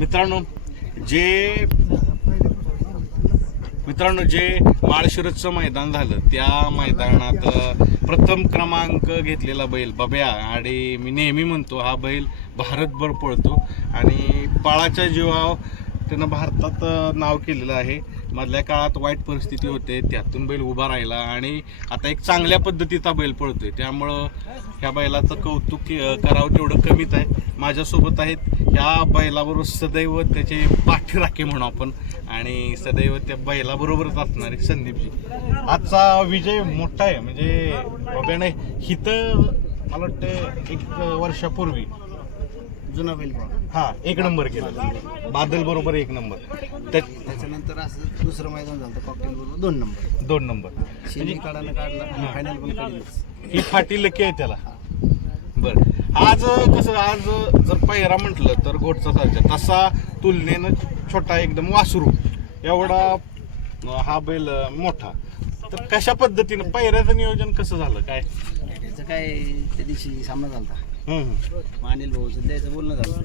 मित्रांनो जे मित्रांनो जे माळशिरसचं मैदान झालं त्या मैदानात प्रथम क्रमांक घेतलेला बैल बब्या आणि मी नेहमी म्हणतो हा बैल भारतभर पळतो. आणि बाळाच्या जीवावर त्यानं भारतात नाव केलेलं आहे. मधल्या काळात वाईट परिस्थिती होते त्यातून बैल उभा राहिला आणि आता एक चांगल्या पद्धतीचा बैल पळतोय. त्यामुळं ह्या बैलाचं कौतुक करावं तेवढं कमीच आहे. माझ्यासोबत आहेत ह्या बैलाबरोबर सदैव त्याचे पाठीराखे म्हणू आपण. आणि सदैव त्या बैलाबरोबरच असणार संदीपजी. आजचा विजय मोठा आहे. म्हणजे बाब्याने हिथं मला वाटतं एक वर्षापूर्वी जुना बैल हा एक नंबर केला. बादल बरोबर एक नंबर. त्या त्याच्यानंतर असं दुसरं मैदान झालं कॉकटेल बरोबर दोन नंबर. दोन नंबर. शेमी काढायला काढला आणि फायनल पण काढलीच ही फाटी लकी आहे त्याला. बर. आज कसं आज जर पहिरा म्हटलं तर घोटचा सारखा तसा तुलनेनं छोटा एकदम वासरू. एवढा अं, हा बैल अं, मोठा. तर कशा पद्धतीनं पहिऱ्याचं नियोजन कसं झालं? काय? त्याचं काय त्या दिवशी सामना झाला अनिल भाऊचं द्यायचं बोलणं झालं.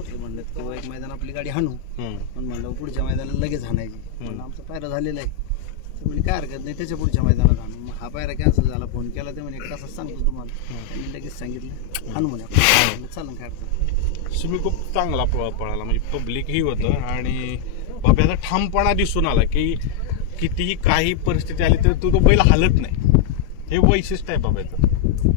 ते म्हणलं की बाबा एक मैदान आपली गाडी हाणू. पण म्हणलं पुढच्या मैदानाला लगेच हाणायची. म्हणलं आमचा पायरा झालेला आहे. ते म्हणजे काय हरकत नाही त्याच्या पुढच्या मैदानात हाणू. मग हा पायरा कॅन्सल झाला फोन केला ते म्हणे कसं सांगतो तुम्हाला. त्यांनी लगेच सांगितलं हाणू म्हणे आपण. चालेल काय अडचण शिमी खूप चांगला पळ पळाला म्हणजे पब्लिक ही होतं. आणि बाब्याचा ठामपणा दिसून आला की कितीही काही परिस्थिती आली तर तो तो बैल हालत नाही. हे वैशिष्ट्य आहे बाब्याचं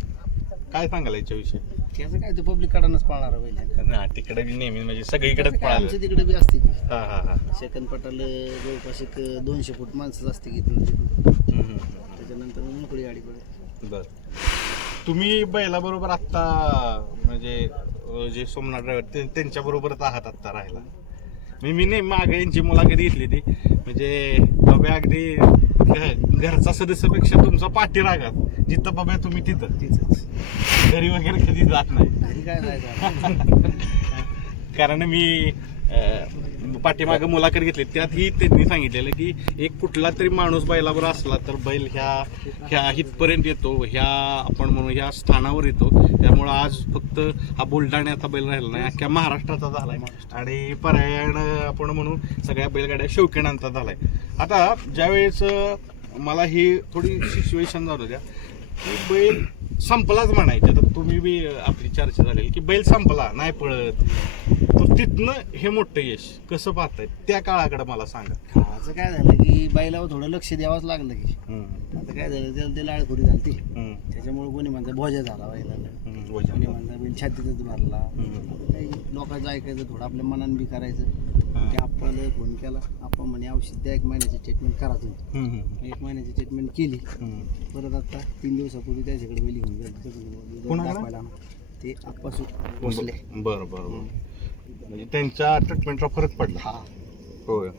काय सांगाल याच्याविषयी? त्याचं काय ते पब्लिक काढानच पाळणार आहे. ना तिकडे बी नेहमी म्हणजे सगळीकडेच पळालं आमच्या तिकडे बी असते की हा हा हा सेकंद पटाला जवळपास एक दोनशे फूट माणसंच असते की इथून तिथून. हम्म, हम्म, त्याच्यानंतर मग मोकळी गाडी पडते. बर. तुम्ही बैलाबरोबर आत्ता म्हणजे अं, जे सोमनाथ ड्रायव्हर त्यांच्या बरोबरच आहात आत्ता राहायला. मी मी नाही मागे यांची मुलाखत घेतली ती. म्हणजे बाबा अगदी घ- घरचा सदस्यापेक्षा तुमचा पाठीरागात जिथं बाबा तुम्ही तिथं. तिथंच. घरी वगैरे कधी जात नाही. काय कारण मी पाठीमागं मुलाखत घेतली. त्यात ही त्यांनी सांगितलेलं की एक कुठला तरी माणूस बैलावर असला तर बैल ह्या ह्या इथपर्यंत येतो ह्या आपण म्हणू ह्या स्थानावर येतो. त्यामुळं आज फक्त हा बुलढाण्याचा बैल राहिला नाही अख्ख्या महाराष्ट्राचा झालाय आणि पर्यायण आपण म्हणू सगळ्या बैलगाड्या शौकीनांचा झालाय. आता ज्यावेळेस मला ही थोडी सिच्युएशन झालं होत्या की बैल संपलाच म्हणायचे. तर तुम्ही बी आपली चर्चा झालेली की बैल संपला नाही पळत. तर तिथनं हे मोठं यश कसं पाहताय त्या काळाकडे मला सांगा. खायचं काय झालं की बैलावर थोडं लक्ष द्यावंच लागलं की. आता काय झालं त्याला ते लाळखोरी झाली हम्म, त्याच्यामुळे कोणी म्हणतं भोजा झाला बैलाला. हम्म, कोणी वजन. म्हणतं बैल छातीतच भरला. हम्म, काही लोकांचं ऐकायचं थोडं आपल्या मनानं बी करायचं. ते आपल्याला फोन केला. म्हणे औषध द्या एक महिन्याची ट्रीटमेंट करा तुम्ही. एक महिन्याची ट्रीटमेंट केली. परत आता तीन दिवसापूर्वी त्याच्याकडे बैली घेऊन गेलो. कोणाकडे? दाखवायला ते आप्पासू बसले बरं बरं बरं. म्हणजे त्यांच्या ट्रीटमेंटला फरक पडला. हा. होय.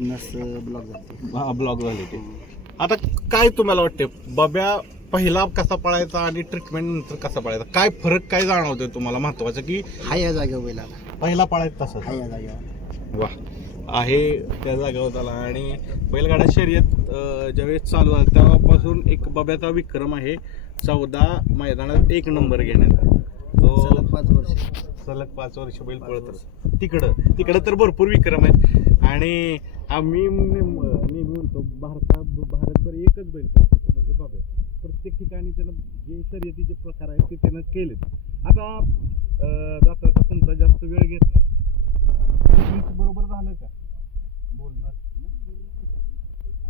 नस ब्लॉक झाली हा ब्लॉक झाले ते आता काय तुम्हाला वाटते बब्या पहिला कसा पळायचा आणि ट्रीटमेंट नंतर कसा पळायचा? काय फरक काय जाणवतोय तुम्हाला? महत्वाचं की हा या जागेवर पहिला पळायचा तसा हा या जागेवर. वा आहे त्या जागेवर झाला आणि बैलगाडा शर्यत ज्यावेळेस चालू झालं तेव्हापासून एक बब्याचा विक्रम आहे. चौदा मैदानात एक नंबर घेण्याचा. तो सलग पाच वर्ष. सलग पाच वर्ष बैल पळत तिकडं तिकडं तर भरपूर विक्रम आहेत. आणि आम्ही नेम- नेहमी म्हणतो भारता भारतभर एकच बैल पळतो. म्हणजे बाबा प्रत्येक ठिकाणी त्यानं जे शर्यतीचे प्रकार आहेत ते त्यानं केलेत. आता अं, जाता जाता तुमचा जास्त वेळ घेत नाही. का? बोलणं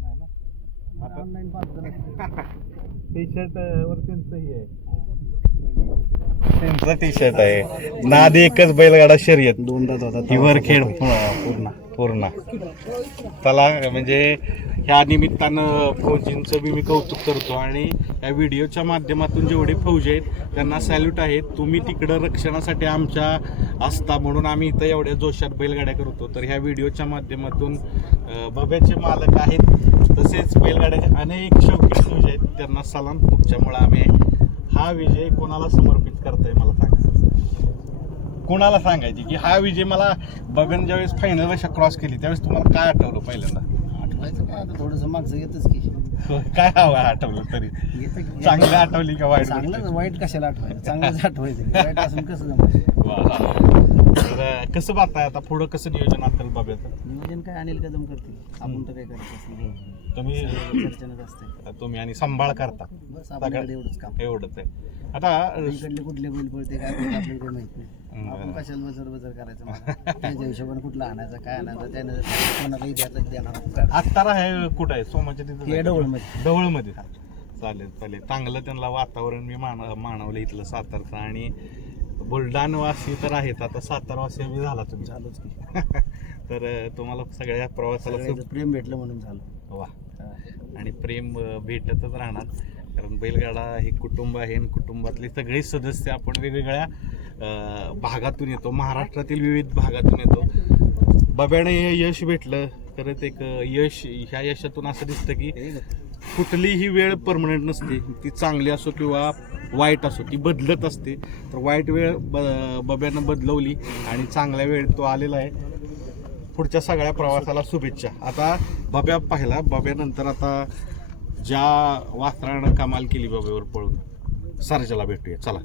नाही ना? ऑनलाईन टी शर्ट वर त्यांचं हे आहे. त्यांचा टी शर्ट आहे. नाद एकच बैलगाडा शर्यत. दोनदा होता. ही वरखेड पूर्ण पूर्ण. त्याला म्हणजे ह्या निमित्तानं फौजींचं बी मी कौतुक करतो आणि या व्हिडिओच्या माध्यमातून जेवढे फौजी आहेत त्यांना सॅल्यूट आहेत. तुम्ही तिकडं रक्षणासाठी आमच्या असता म्हणून आम्ही इथं एवढ्या जोशात बैलगाड्या करतो. तर ह्या व्हिडिओच्या माध्यमातून बब्याचे मालक आहेत. तसेच बैलगाड्याचे अनेक शौकीन फौजी आहेत. त्यांना सलाम तुमच्यामुळं आम्ही हा विजय कोणाला समर्पित करताय मला सांगा. कोणाला सांगायची की हा विजय मला बबन ज्यावेळेस फायनल अशा क्रॉस केली त्यावेळेस तुम्हाला काय आठवलं पहिल्यांदा? आठवायचं काय? आता थोडंसं मागचं येतच की. काय हवं आठवलं तरी? येतं की. चांगलं आठवली का वाईट चांगलं वाईट कशाला आठवायचं? चांगलंच आठवायचं वाईट असून कसं जमायचं वा. तर कसं पाहताय आता पुढं कसं नियोजन असेल बाब्याचं नियोजन काय अनिल कदम करतील. आपण तर काय नाही. तुम्ही चर्चेनच असते तुम्ही आणि सांभाळ करता. बस आपल्याकडे एवढंच काम. एवढंच आहे. आता इकडले कुठले बैल पळते काय पळते आपल्याला काही माहीत नाही. आपण कशाला बजर बजर करायचं मला? त्याच्या हिशोबाने कुठला आणायचा काय आणायचं त्यानं कोणालाही द्यायचं देणार आत्तारा हे कुठं आहे? सोमाच्या तिथं डवळमध्ये. डवळमध्ये चालेल चालेल. चांगलं त्यांना वातावरण मी मान मानवलं इथलं सातारचं. आणि बुलढाणवासी तर आहेत. आता सातारवासी बी झाला तुम्ही. झालंच की. तर तुम्हाला सगळ्या प्रवासाला प्रेम भेटलं म्हणून झालं. वा. आणि प्रेम भेटतच राहणार. कारण बैलगाडा हे कुटुंब आहे आणि कुटुंबातले सगळे सदस्य आपण वेगवेगळ्या भागातून येतो. महाराष्ट्रातील विविध भागातून येतो. बब्याने हे यश भेटलं. खरंच एक यश ह्या यशातून असं दिसतं की कुठलीही वेळ परमनंट नसते. ती चांगली असो किंवा वाईट असो ती बदलत असते. तर वाईट वेळ ब बब्यानं बदलवली आणि चांगल्या वेळ तो आलेला आहे. पुढच्या सगळ्या प्रवासाला शुभेच्छा. आता बब्या पाहिला. बब्यानंतर आता ज्या वास्त्रानं कमाल केली बाबेवर पळून सारजाला भेटूया चला.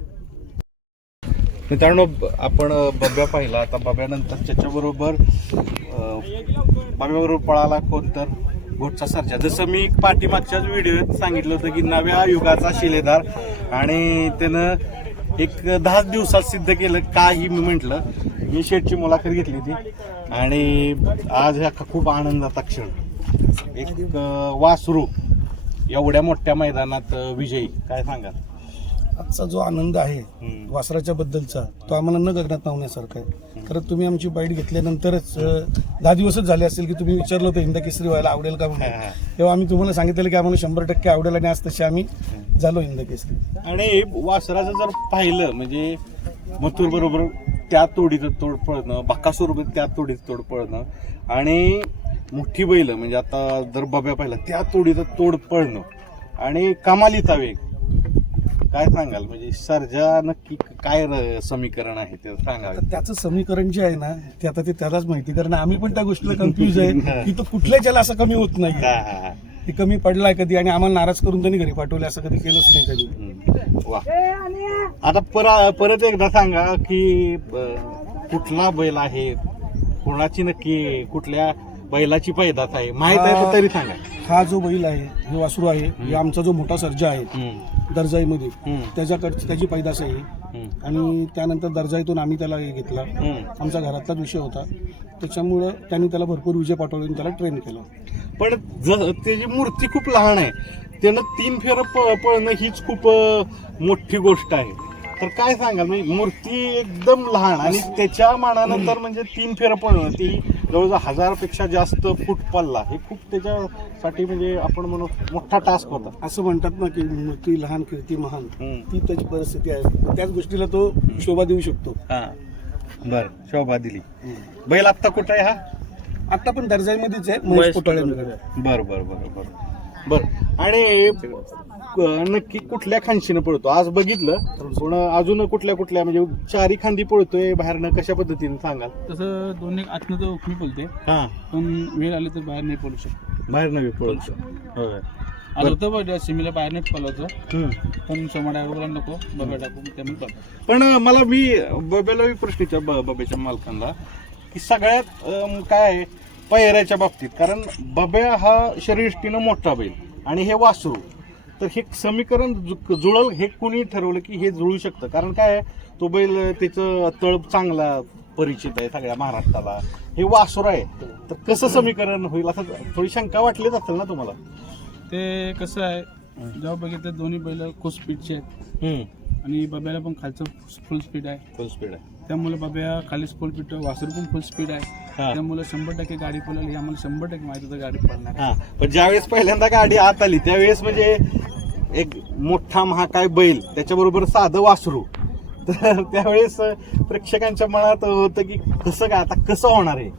मित्रांनो आपण बब्या पाहिला. आता बब्यानंतर त्याच्याबरोबर बब्याबरोबर पळाला कोण तर? घोटचा सरजा. जसं मी पाठीमागच्याच व्हिडिओत सांगितलं होतं की नव्या युगाचा शिलेदार आणि त्यानं एक दहा दिवसात सिद्ध केलं काही मी म्हटलं. मी शेटची मुलाखत घेतली होती. आणि आज ह्या खूप आनंदाचा क्षण. एक वासरू एवढ्या मोठ्या मैदानात अ, विजयी. काय सांगा आजचा जो आनंद आहे वासराच्या बद्दलचा तो आम्हाला न गगनात नावण्यासारखा आहे. खरं तुम्ही आमची बाईट घेतल्यानंतरच अं, दहा दिवसच झाले असतील की तुम्ही विचारलं होतं हिंद केसरी व्हायला आवडेल का म्हणून? तेव्हा आम्ही तुम्हाला सांगितलेलं की आम्हाला शंभर टक्के आवडेल आणि आज तसे आम्ही झालो हिंद केसरी. आणि वासराचं जर पाहिलं म्हणजे मथुर बरोबर त्या तोडीचं तोड पळणं बरोबर त्या तोडीचं तोड पळणं आणि मोठी बैल म्हणजे आता जर बब्या पाहिलं त्या तोडीचं तोड पळणं. आणि कमालीचा वेग. काय सांगाल? म्हणजे सर्जा नक्की काय समीकरण आहे ते सांगाल? तर त्याचं समीकरण जे आहे ना ते आता ते त्यालाच माहिती कारण आम्ही पण त्या गोष्टीला कन्फ्युज आहे. की तो कुठल्याच याला असं कमी होत नाही. की कमी पडलाय कधी आणि आम्हाला नाराज करून त्यांनी घरी पाठवले असं कधी केलंच नाही कधी. वा. आता पर परत एकदा सांगा की कुठला बैल आहे? कुणाची नक्की कुठल्या बैलाची पैदास आहे माहीत आहे तर तरी सांगा हा जो बैल आहे हे वासरू आहे हे आमचा जो मोठा सर्जा आहे हम्म. दर्जाईमध्ये हम्म. त्याच्याकडची त्याची पैदास आहे. हम्म. आणि त्यानंतर दर्जाईतून आम्ही त्याला हे घेतला हम्म. आमचा घरातलाच विषय होता त्याच्यामुळं त्यांनी त्याला भरपूर विजय पाठवले आणि त्याला ट्रेन केलं पण ज- त्याची मूर्ती खूप लहान आहे त्यानं तीन फेर प- पळणं हीच खूप अं, मोठी गोष्ट आहे तर काय सांगाल म्हणजे मूर्ती एकदम लहान आणि त्याच्या मानानंतर म्हणजे तीन फेर पळणं ती जवळजवळ हजारपेक्षा जास्त फूट पल्ला हे खूप त्याच्यासाठी म्हणजे आपण म्हणू मोठा टास्क होता. असं म्हणतात ना की मूर्ती लहान कीर्ती महान. ती त्याची परिस्थिती आहे. त्याच गोष्टीला तो शोभा देऊ शकतो. हा. बर शोभा दिली. बैल आत्ता कुठं आहे हा? आता पण दर्जाईमध्येच आहे बर बर बर बर. बर. आणि नक्की कुठल्या खांशीनं पळतो? आज बघितलं पण अजून कुठल्या कुठल्या? म्हणजे चारी खांदी पळतोय बाहेरनं कशा पद्धतीने सांगाल? तसं दोन्ही आतनं तर मी बोलते हा. पण वेळ आली तर बाहेर नाही पडू शकतो. बाहेर नवी पळतो होय. आज होतं बघ सिमीला बाहेर नाही पळायचं. हम्म. पण सोमा ड्रायव्हरला नको बघा टाकू त्यामुळे पळतो. पण मला मी बब्याला मी प्रश्न विचार ब- बब्याच्या मालकांना की सगळ्यात काय आहे पहिऱ्याच्या बाबतीत? कारण बब्या हा शरीरष्टीनं मोठा बैल. आणि हे वासरू. तर हे समीकरण जुळल हे कुणी ठरवलं की हे जुळू शकतं. कारण काय आहे, तो बैल त्याचं तळप चांगला परिचित आहे सगळ्या महाराष्ट्राला. हे वासुर आहे. तर कसं समीकरण होईल असं थोडी शंका वाटलीच असेल ना तुम्हाला? ते कसं आहे जेव्हा बघितलं दोन्ही बैल खूप स्पीडचे आहेत. आणि बब्याला पण खालचं फुल स्पीड आहे. फुल स्पीड आहे. त्यामुळे बब्या खाली फुल स्पीड वासरू पण फुल स्पीड आहे. त्यामुळे शंभर टक्के गाडी पळाली हे आम्हाला शंभर टक्के माहिती होतं गाडी पळणार. हा पण ज्यावेळेस पहिल्यांदा गाडी आत आली त्यावेळेस म्हणजे एक मोठा महाकाय बैल त्याच्याबरोबर साधं वासरू तर त्यावेळेस प्रेक्षकांच्या मनात होतं की कसं काय आता कसं होणार आहे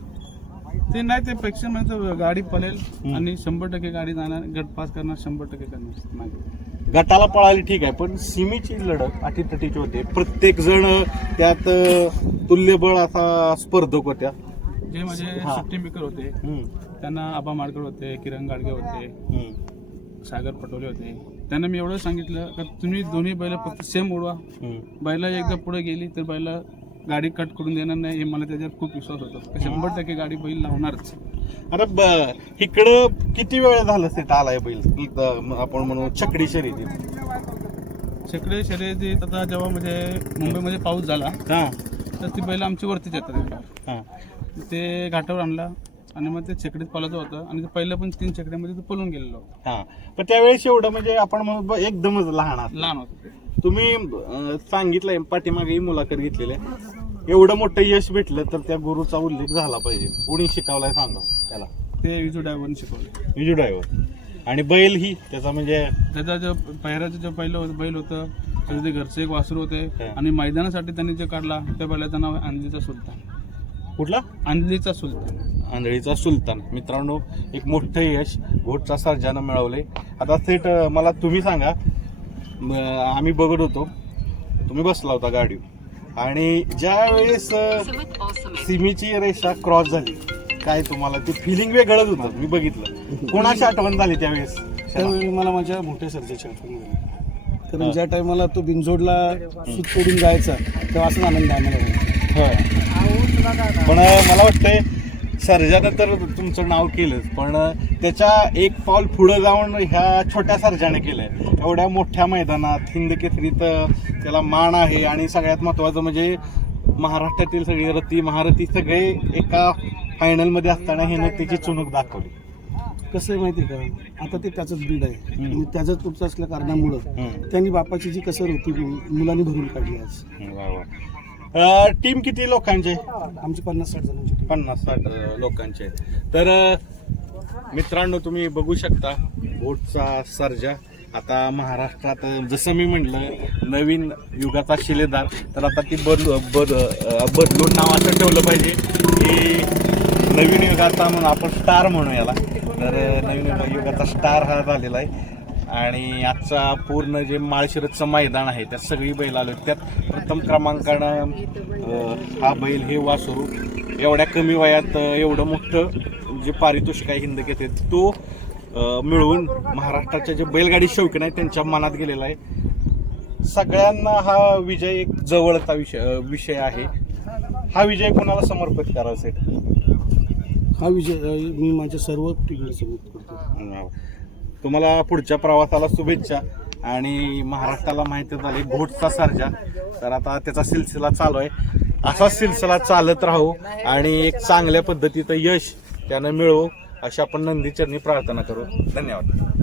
ते नाही ते प्रेक्षक म्हणजे गाडी पळेल. आणि शंभर टक्के गाडी जाणार गट पास करणार शंभर टक्के करणार माहिती गटाला पळाली ठीक आहे पण सीमेची लढत अटीतटीची होते. प्रत्येक जण त्यात तुल्यबळ असा स्पर्धक होत्या. जे माझे. सुट्टी मेकर होते त्यांना आबा माडकर होते किरण गाडगे होते सागर पटोले होते. त्यांना मी एवढं सांगितलं का तुम्ही दोन्ही बैल फक्त सेम उडवा. बैला एकदा पुढे गेली तर बैला गाडी कट करून देणार नाही हे मला त्याच्यावर खूप विश्वास होता. शंभर टक्के गाडी बैल लावणारच. आता ब- इकडं किती वेळ झालं सेट आलाय बैल? इथं आपण म्हणू छकडी शर्यती शेकडे शर्यतीत आता जेव्हा म्हणजे मुंबईमध्ये पाऊस झाला हा. तर ती बैल आमची वरतीच येतात. हा. ते घाटावर आणला आणि मग ते छकडीत पळत होतं आणि ते पहिलं पण तीन छकड्यामध्ये तो पळून गेलेलो होता. हा. पण त्यावेळेस एवढं म्हणजे आपण म्हणू ब- एकदमच लहान. लहान होतं. ते तुम्ही अं, सांगितलंय पाठीमागे मुलाखत घेतलेली आहे. एवढं मोठं यश भेटलं तर त्या गुरुचा उल्लेख झाला पाहिजे. कोणी शिकवलाय सांगा त्याला. ते विजू ड्रायव्हरने शिकवलं विजू ड्रायव्हर. आणि बैल ही त्याचा म्हणजे त्याचा जो पहिल्याचं जो पहिलं होतं बैल होतं त्याचं ते घरचं एक वासरू होते. आणि मैदानासाठी त्यांनी जे काढला त्या बैलाचं नाव आहे अंजलीचा सुलतान. कुठला? अंजलीचा सुलतान. आंधळीचा सुलतान. मित्रांनो एक मोठं यश घोटचा सर्जानं मिळवले आता थेट अं, मला तुम्ही सांगा म, आम्ही बघत होतो. तुम्ही बसला होता गाडीवर. आणि ज्या वेळेस सीमेची रेषा क्रॉस झाली काय तुम्हाला ते फिलिंग वेगळंच होतं मी बघितलं. कोणाची आठवण झाली त्यावेळेस? त्यावेळी मला माझ्या मोठ्या सर्जाची आठवण झाली. कारण ज्या टायमाला तो बिनजोडला सूत सोडून जायचा तेव्हा असं आनंद आम्हाला. पण मला वाटतंय सर्जानं तर तुमचं नाव केलंच पण त्याच्या एक पाऊल पुढं जाऊन ह्या छोट्या सर्जाने केलंय. एवढ्या मोठ्या मैदानात हिंद केसरीत त्याला मान आहे आणि सगळ्यात महत्त्वाचं म्हणजे महाराष्ट्रातील सगळे रती महारथी सगळे एका फायनलमध्ये असताना हिनं त्याची चुणूक दाखवली. कसं आहे माहिती आहे का? आता ते त्याचंच बीड आहे. आणि त्याचंच पुढचं असल्या कारणामुळं. त्यांनी बापाची जी कसर होती मुलांनी भरून काढली आज. टीम किती लोकांचे? आमची पन्नास साठ जणांची team. पन्नास साठ अं, लोकांचे. तर अं, मित्रांनो तुम्ही बघू शकता बोटचा सर्जा. आता महाराष्ट्रात अं, जसं मी म्हटलं नवीन युगाचा शिलेदार. तर आता ती बदलू बद अं, बदलून नाव असं ठेवलं पाहिजे. की नवीन युगाचा म्हणून आपण स्टार म्हणू याला. तर अं, नवीन युगा- युगाचा स्टार हा झालेला आहे. आणि आजचा पूर्ण जे माळशिरतचं मैदान आहे त्यात सगळी बैल आलो त्यात प्रथम क्रमांकानं हा बैल हे वासरू. एवढ्या कमी वयात एवढं मोठं जे पारितोषिक आहे हिंद घेते तो मिळवून महाराष्ट्राच्या जे बैलगाडी शौकीन आहे त्यांच्या मनात गेलेला आहे. सगळ्यांना हा विजय एक जवळचा विषय विषय आहे. हा विजय कोणाला समर्पित करायचा हा विजय मी माझ्या सर्व टीमला सबमिट करतो. तुम्हाला पुढच्या प्रवासाला शुभेच्छा. आणि महाराष्ट्राला माहिती झाली घोटचा सर्जा. तर आता त्याचा सिलसिला चालू आहे. असाच सिलसिला चालत राहू आणि एक चांगल्या पद्धतीचं यश त्यानं मिळवू अशी आपण नंदीचरणी प्रार्थना करू. धन्यवाद.